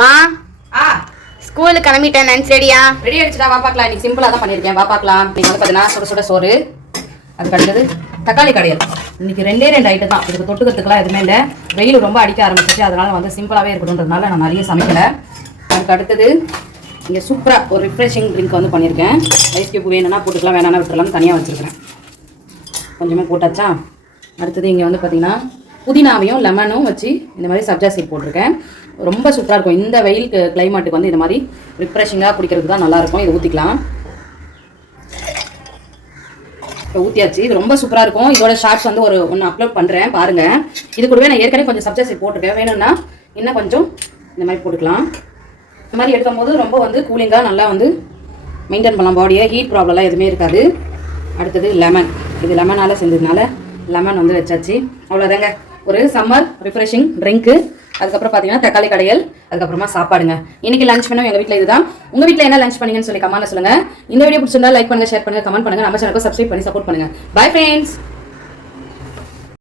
மா ஸ்கூலுக்கு கிளம்பிட்டேன். லஞ்ச் ரெடியா? ரெடி ஆயிடுச்சுடா. வா பார்க்கலாம். இன்னைக்கு சிம்பிளாக தான் பண்ணியிருக்கேன். வா பார்க்கலாம். இன்னைக்கு வந்து பார்த்தீங்கன்னா சுட சுட சோறு, அதுக்கு அடுத்தது தக்காளி கடையல். இன்னைக்கு 2 ஐட்டம் தான். இதுக்கு தொட்டுக்கிறதுக்குலாம் எதுவுமே இல்லை. வெயில் ரொம்ப அடிக்க ஆரம்பிச்சிச்சு, அதனால வந்து சிம்பிளாகவே இருக்கணுன்றதுனால நான் நிறைய சமைக்கலை. அதுக்கு அடுத்தது இங்கே சூப்பராக ஒரு ரிஃப்ரெஷிங் ட்ரிங்க் வந்து பண்ணியிருக்கேன். ஐஸ் கியூப் வேணும்னா போட்டுக்கலாம், வேணாம்னா விட்டுலாம் தனியாக வச்சுருக்கிறேன். கொஞ்சமே போட்டாச்சா. அடுத்தது இங்கே வந்து பார்த்தீங்கன்னா புதினாவையும் லெமனும் வச்சு இந்த மாதிரி சப்ஜா சீட் போட்டிருக்கேன். ரொம்ப சூப்பராக இருக்கும். இந்த வெயில் கிளைமேட்டுக்கு வந்து இந்த மாதிரி ரிஃப்ரெஷிங்காக குடிக்கிறதுக்கு தான் நல்லாயிருக்கும். இதை ஊற்றிக்கலாம். இப்போ ஊற்றியாச்சு. இது ரொம்ப சூப்பராக இருக்கும். இதோட ஷார்ட்ஸ் வந்து ஒன்று அப்லோட் பண்ணுறேன், பாருங்கள். இது கூடவே நான் ஏற்கனவே கொஞ்சம் சப்ஜா சீட் போட்டிருக்கேன். வேணும்னா இன்னும் கொஞ்சம் இந்த மாதிரி போட்டுக்கலாம். இந்த மாதிரி எடுக்கும் போது ரொம்ப வந்து கூலிங்காக நல்லா வந்து மெயின்டைன் பண்ணலாம் பாடியை. ஹீட் ப்ராப்ளம்லாம் எதுவுமே இருக்காது. அடுத்தது லெமன். இது லெமனால் செஞ்சதுனால லெமன் வந்து வச்சாச்சு. அவ்வளோதாங்க. ஒரு சம்மர் ரிஃப்ரெஷிங் ட்ரிங்க்கு. அதுக்கப்புறம் பார்த்தீங்கன்னா தக்காளி கடையல், அதுக்கப்புறமா சாப்பாடுங்க. இன்னைக்கு லஞ்ச் பண்ணுவோம் எங்கள் வீட்டில் இதுதான். உங்கள் வீட்டில் என்ன லஞ்ச் பண்ணீங்கன்னு சொல்லி கமெண்ட்ல சொல்லுங்கள். இந்த வீடியோ பிடிச்சிருந்தா லைக் பண்ணுங்கள், ஷேர் பண்ணுங்கள், கமெண்ட் பண்ணுங்கள். நம்ம சேனலுக்கு சப்ஸ்கிரைப் பண்ணி சப்போர்ட் பண்ணுங்கள். Bye friends.